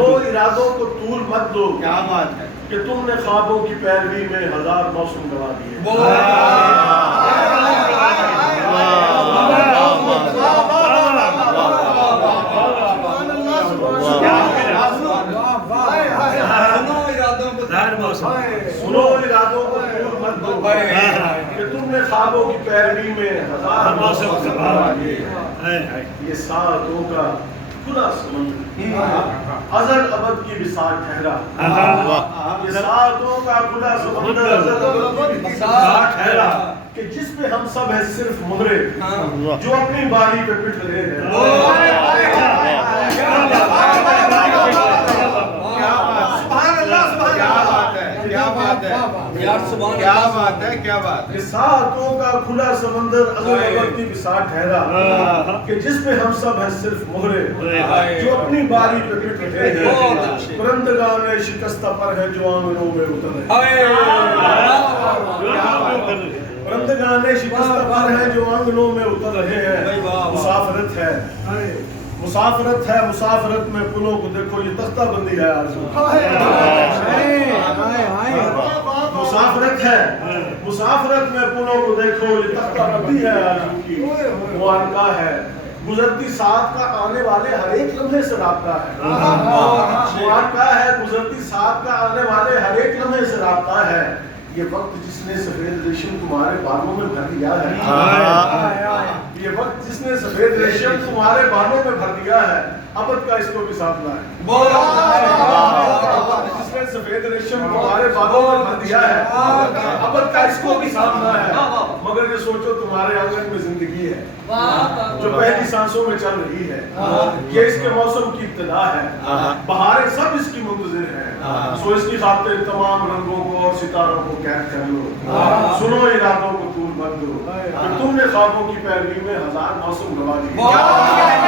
دو ارادوں کو طول مت دو، کیا بات ہے کہ تم نے خوابوں کی پیروی میں ہزار موسم گوا دیے۔ سنو ارادوں کو طول مت دو، کہ تم نے خوابوں کی پیروی میں ہزار موسم گوا دیے۔ یہ ساعتوں کا کھلا سمندر ازل ابد کی بساط ٹھہرا، یہ ساعتوں کا کھلا سمندر ازل ابد کی بساط ٹھہرا، کہ جس پہ ہم سب ہیں صرف مہرے جو اپنی باری پہ پٹ رہے ہیں۔ کیا بات ہے ساعتوں کا کھلا سمندر ازل ابد کی بساط ٹھہرا، کہ جس پہ ہم سب ہیں صرف مہرے جو اپنی باری پہ پٹ رہے ہیں۔ پرندگان شکستہ پر ہے جو آنگنوں میں اتر رہے ہیں۔ پرندگان شکستہ پر ہے جو آنگنوں میں اتر رہے ہیں۔ مسافرت ہے، مسافرت ہے، مسافرت میں پلوں کو دیکھو یہ تختہ بندی ہے آرزو۔ مسافرت ہے، مسافرت میں پلوں کو دیکھو یہ تختہ بندی ہے آرزو کی۔ معانقہ ہے، گزرتی ساتھ کا آنے والے ہر ایک لمحے سے رابطہ ہے۔ معانقہ ہے، گزرتی ساتھ کا آنے والے ہر ایک لمحے سے رابطہ ہے۔ یہ وقت جس نے سفید ریشم تمہارے بالوں میں بھر دیا ہے، یہ وقت جس نے سفید ریشم تمہارے بالوں میں بھر دیا ہے، ابد کا اس کو بھی سامنا ہے۔ جس نے سفید ریشم تمہارے بالوں میں بھر دیا ہے، ابد کا اس کو بھی سامنا ہے۔ مگر یہ سوچو تمہارے آنگن میں زندگی ہے جو پہلی سانسوں میں چل رہی ہے۔ یہ اس کے موسم کی ابتدا ہے، بہاریں سب اس کی منتظر ہیں۔ سو اس کی خاطر تمام رنگوں کو اور ستاروں کو قید کر لو۔ سنو ارادوں کو طول مت دو، کہ تم نے خوابوں کی پیروی میں ہزار موسم گوا دیے۔